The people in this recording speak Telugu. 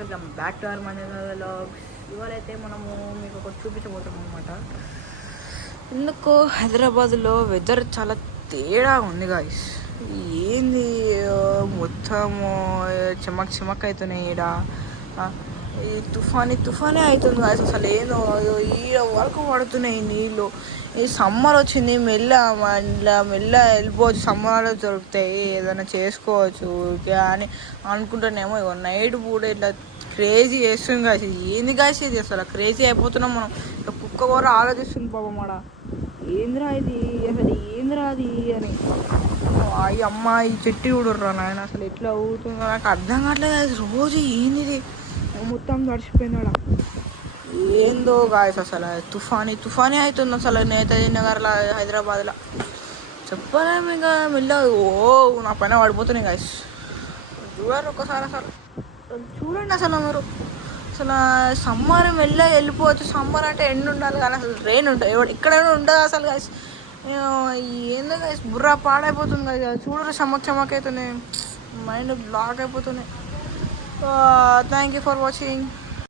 వెల్కమ్ బ్యాక్ టు అవర్ మన వ్లాగ్స్. ఇవాళ అయితే మనము మీకు ఒకటి చూపించబోతాం అనమాట. ఎందుకో హైదరాబాద్లో వెదర్ చాలా తేడా ఉంది గాయస్. ఏంది మొత్తము చెమక్ చెమక్ అవుతున్నాయి ఈడ. ఈ తుఫానే అవుతుంది గాయస్. అసలు ఏందో ఈడ వరకు పడుతున్నాయి నీళ్ళు. ఈ సమ్మర్ వచ్చింది, మెల్ల వెళ్ళిపోవచ్చు, సమ్మర్లో దొరుకుతాయి, ఏదైనా చేసుకోవచ్చు అని అనుకుంటానేమో. ఇగో నైట్ పూట ఇట్లా క్రేజీ చేస్తుంది కాసి. ఏంది కాసి ఇది అసలు క్రేజీ అయిపోతున్నాం మనం. ఇట్లా కుక్క కూడా ఆలోచిస్తుంది పాపం ఆడ, ఏందిరా ఇది అసలు ఏందిరా అది అని. ఈ అమ్మ ఈ చెట్టు చూడర్రా నాయన, అసలు ఎట్లా ఊగుతుందో నాకు అర్థం కావట్లేదు. రోజు ఏంది ఇది మొత్తం తడిచిపోయినాడా. ఏందో గాయస్ అసలు తుఫానే అవుతుంది అసలు నేతాజీ నగర్లో, హైదరాబాద్లో చెప్పలేము. ఇంకా మెల్ల నా పైన పడిపోతున్నాయి గాయస్. చూడండి ఒక్కసారి, అసలు చూడండి అసలు మీరు. అసలు సమ్మర్ మెల్ల వెళ్ళిపోవచ్చు. సమ్మర్ అంటే ఎండ ఉండాలి కానీ అసలు రెయిన్ ఉంటుంది, ఎక్కడైనా ఉండదు అసలు గాయస్. ఏందో గాయస్ బుర్ర పాడైపోతుంది కదా. చూడరు చమక్ అవుతున్నాయి, మైండ్ బ్లాక్ అయిపోతున్నాయి. Thank you for watching.